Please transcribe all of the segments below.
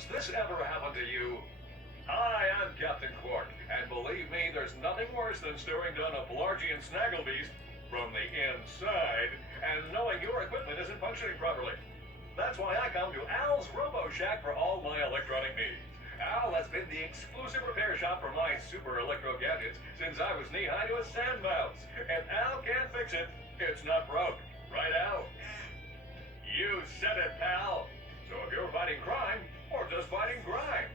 Has this ever happened to you? Hi, I'm Captain Qwark, and believe me, there's nothing worse than staring down a Blargian snagglebeast from the inside and knowing your equipment isn't functioning properly. That's why I come to Al's Roboshack for all my electronic needs. Al has been the exclusive repair shop for my super electro gadgets since I was knee-high to a sand mouse. And Al can't fix it. It's not broke. Right, Al? You said it, pal. So if you're fighting crime, or just fighting grime,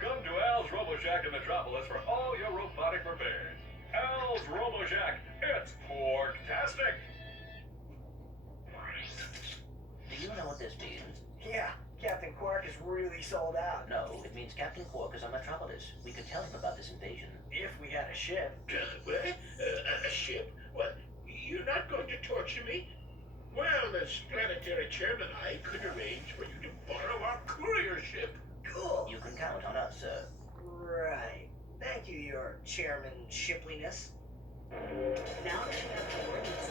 come to Al's Roboshack in Metropolis for all your robotic repairs. Al's Roboshack. It's Qwark-tastic. Do you know what this means? Yeah, Captain Qwark is really sold out. No, it means Captain Qwark is on Metropolis. We could tell him about this invasion. If we had a ship. What? A ship? What? You're not going to torture me? Well, as planetary chairman, I could arrange for you to borrow our courier ship. Cool. You can count on us, sir. Right. Thank you, your chairman shipliness. Now that you have coordinates.